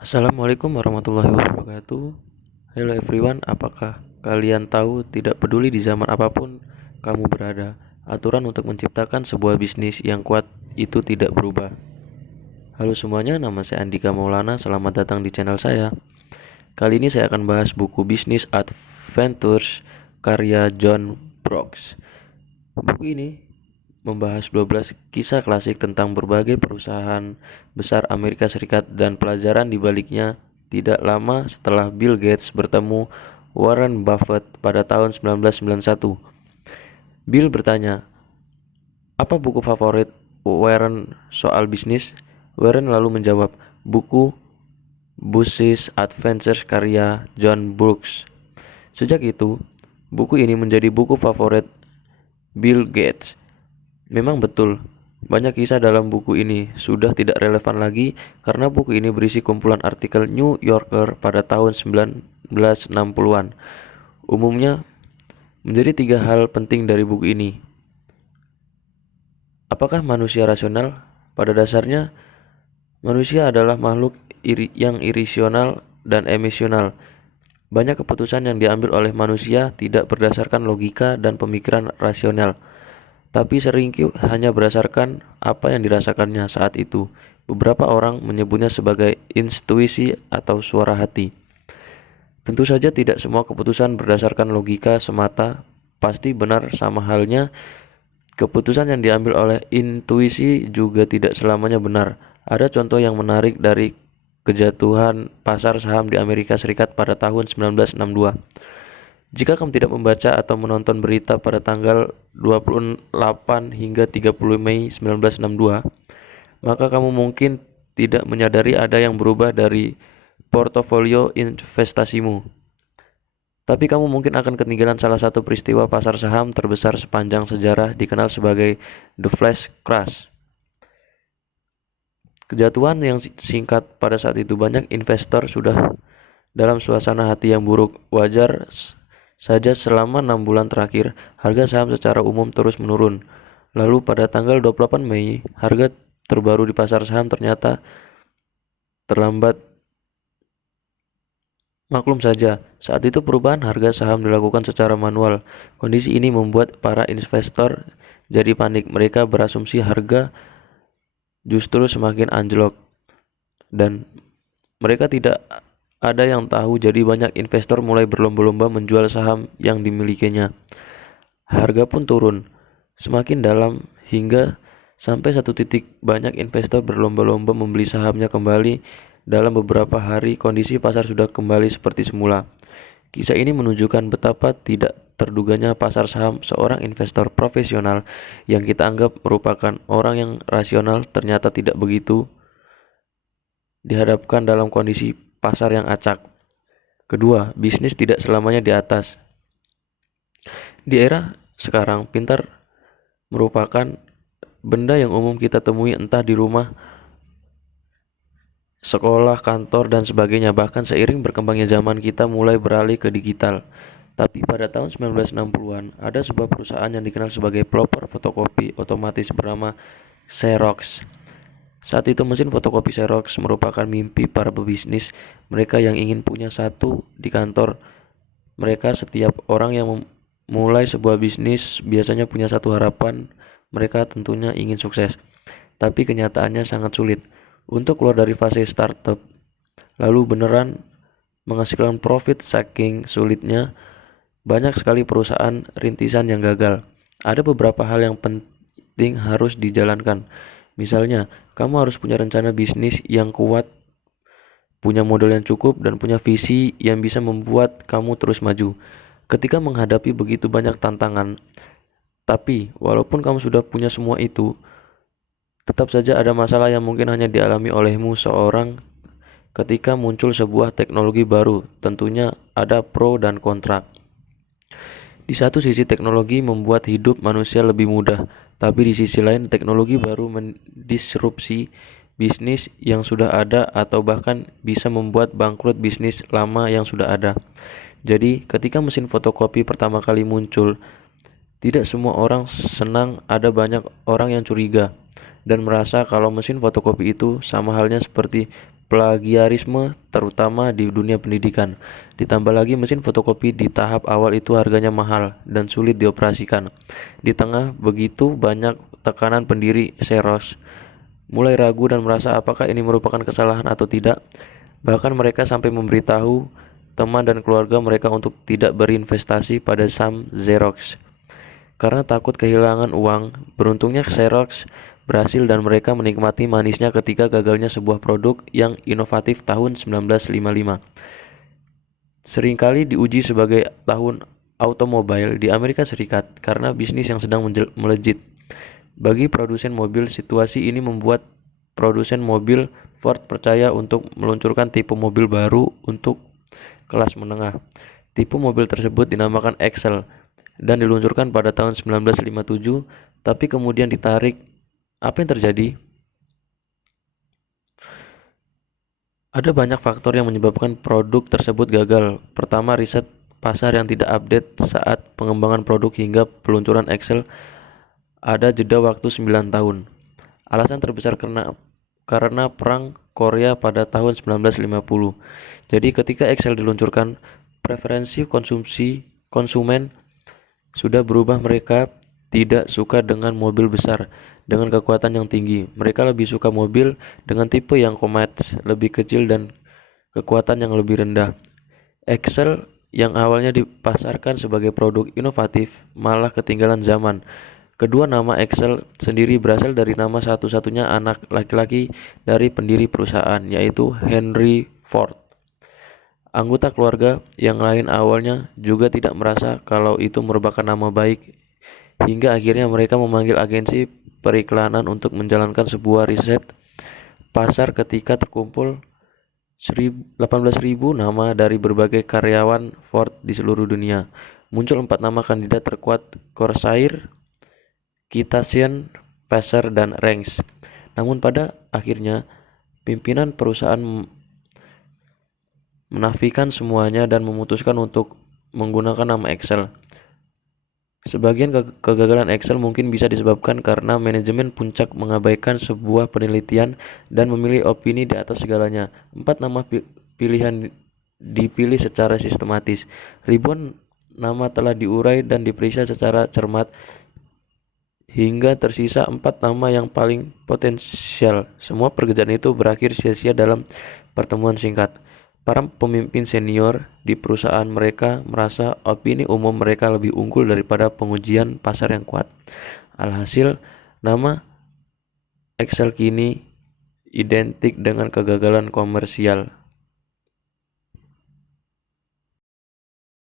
Assalamualaikum warahmatullahi wabarakatuh. Hello everyone, apakah kalian tahu tidak peduli di zaman apapun kamu berada, aturan untuk menciptakan sebuah bisnis yang kuat itu tidak berubah. Halo semuanya, nama saya Andika Maulana, selamat datang di channel saya. Kali ini saya akan bahas buku Business Adventures karya John Brooks. Buku ini membahas 12 kisah klasik tentang berbagai perusahaan besar Amerika Serikat dan pelajaran di baliknya tidak lama setelah Bill Gates bertemu Warren Buffett pada tahun 1991. Bill bertanya, "Apa buku favorit Warren soal bisnis?" Warren lalu menjawab, "Buku Business Adventures karya John Brooks." Sejak itu, buku ini menjadi buku favorit Bill Gates. Memang betul, banyak kisah dalam buku ini sudah tidak relevan lagi karena buku ini berisi kumpulan artikel New Yorker pada tahun 1960-an. Umumnya, menjadi tiga hal penting dari buku ini. Apakah manusia rasional? Pada dasarnya, manusia adalah makhluk yang irasional dan emosional. Banyak keputusan yang diambil oleh manusia tidak berdasarkan logika dan pemikiran rasional, tapi sering hanya berdasarkan apa yang dirasakannya saat itu. Beberapa orang menyebutnya sebagai intuisi atau suara hati. Tentu saja tidak semua keputusan berdasarkan logika semata pasti benar, sama halnya keputusan yang diambil oleh intuisi juga tidak selamanya benar. Ada contoh yang menarik dari kejatuhan pasar saham di Amerika Serikat pada tahun 1962. Jika kamu tidak membaca atau menonton berita pada tanggal 28 hingga 30 Mei 1962, maka kamu mungkin tidak menyadari ada yang berubah dari portofolio investasimu. Tapi kamu mungkin akan ketinggalan salah satu peristiwa pasar saham terbesar sepanjang sejarah, dikenal sebagai The Flash Crash. Kejatuhan yang singkat pada saat itu, banyak investor sudah dalam suasana hati yang buruk. Wajar saja selama 6 bulan terakhir, harga saham secara umum terus menurun. Lalu pada tanggal 28 Mei, harga terbaru di pasar saham ternyata terlambat. Maklum saja, saat itu perubahan harga saham dilakukan secara manual. Kondisi ini membuat para investor jadi panik. Mereka berasumsi harga justru semakin anjlok dan mereka tidak ada yang tahu, jadi banyak investor mulai berlomba-lomba menjual saham yang dimilikinya. Harga pun turun semakin dalam hingga sampai satu titik banyak investor berlomba-lomba membeli sahamnya kembali. Dalam beberapa hari kondisi pasar sudah kembali seperti semula. Kisah ini menunjukkan betapa tidak terduganya pasar saham. Seorang investor profesional yang kita anggap merupakan orang yang rasional ternyata tidak begitu dihadapkan dalam kondisi pasar yang acak. Kedua, bisnis tidak selamanya di atas. Di era sekarang, pintar merupakan benda yang umum kita temui entah di rumah, sekolah, kantor, dan sebagainya. Bahkan seiring berkembangnya zaman, kita mulai beralih ke digital. Tapi pada tahun 1960-an, ada sebuah perusahaan yang dikenal sebagai pelopor fotokopi otomatis bernama Xerox. Saat itu mesin fotokopi Xerox merupakan mimpi para pebisnis. Mereka yang ingin punya satu di kantor. Mereka, setiap orang yang memulai sebuah bisnis biasanya punya satu harapan. Mereka tentunya ingin sukses. Tapi kenyataannya sangat sulit untuk keluar dari fase startup lalu beneran menghasilkan profit. Saking sulitnya, banyak sekali perusahaan rintisan yang gagal. Ada beberapa hal yang penting harus dijalankan. Misalnya, kamu harus punya rencana bisnis yang kuat, punya modal yang cukup, dan punya visi yang bisa membuat kamu terus maju. Ketika menghadapi begitu banyak tantangan, tapi walaupun kamu sudah punya semua itu, tetap saja ada masalah yang mungkin hanya dialami olehmu seorang. Ketika muncul sebuah teknologi baru, tentunya ada pro dan kontra. Di satu sisi, teknologi membuat hidup manusia lebih mudah, tapi di sisi lain teknologi baru mendisrupsi bisnis yang sudah ada atau bahkan bisa membuat bangkrut bisnis lama yang sudah ada. Jadi, ketika mesin fotokopi pertama kali muncul, tidak semua orang senang. Ada banyak orang yang curiga dan merasa kalau mesin fotokopi itu sama halnya seperti plagiarisme terutama di dunia pendidikan. Ditambah lagi mesin fotokopi di tahap awal itu harganya mahal dan sulit dioperasikan. Di tengah begitu banyak tekanan, pendiri Xerox mulai ragu dan merasa apakah ini merupakan kesalahan atau tidak. Bahkan mereka sampai memberitahu teman dan keluarga mereka untuk tidak berinvestasi pada saham Xerox karena takut kehilangan uang. Beruntungnya Xerox berhasil dan mereka menikmati manisnya ketika gagalnya sebuah produk yang inovatif tahun 1955. Seringkali diuji sebagai tahun automobil di Amerika Serikat karena bisnis yang sedang melejit. Bagi produsen mobil, situasi ini membuat produsen mobil Ford percaya untuk meluncurkan tipe mobil baru untuk kelas menengah. Tipe mobil tersebut dinamakan Excel dan diluncurkan pada tahun 1957, tapi kemudian ditarik. Apa yang terjadi? Ada banyak faktor yang menyebabkan produk tersebut gagal. Pertama, riset pasar yang tidak update saat pengembangan produk hingga peluncuran Excel ada jeda waktu 9 tahun. Alasan terbesar karena perang Korea pada tahun 1950. Jadi ketika Excel diluncurkan, preferensi konsumsi konsumen sudah berubah. Mereka tidak suka dengan mobil besar dengan kekuatan yang tinggi. Mereka lebih suka mobil dengan tipe yang compact, lebih kecil dan kekuatan yang lebih rendah. Excel yang awalnya dipasarkan sebagai produk inovatif malah ketinggalan zaman. Kedua, nama Excel sendiri berasal dari nama satu-satunya anak laki-laki dari pendiri perusahaan, yaitu Henry Ford. Anggota keluarga yang lain awalnya juga tidak merasa kalau itu merupakan nama baik, hingga akhirnya mereka memanggil agensi periklanan untuk menjalankan sebuah riset pasar. Ketika terkumpul 18.000 nama dari berbagai karyawan Ford di seluruh dunia, muncul 4 nama kandidat terkuat: Corsair, Citation, Pacer, dan Ranks. Namun pada akhirnya pimpinan perusahaan menafikan semuanya dan memutuskan untuk menggunakan nama Excel. Sebagian kegagalan Excel mungkin bisa disebabkan karena manajemen puncak mengabaikan sebuah penelitian dan memilih opini di atas segalanya. 4 nama pilihan dipilih secara sistematis. Ribuan nama telah diurai dan diperiksa secara cermat hingga tersisa 4 nama yang paling potensial. Semua pekerjaan itu berakhir sia-sia dalam pertemuan singkat. Para pemimpin senior di perusahaan mereka merasa opini umum mereka lebih unggul daripada pengujian pasar yang kuat. Alhasil, nama Excel kini identik dengan kegagalan komersial.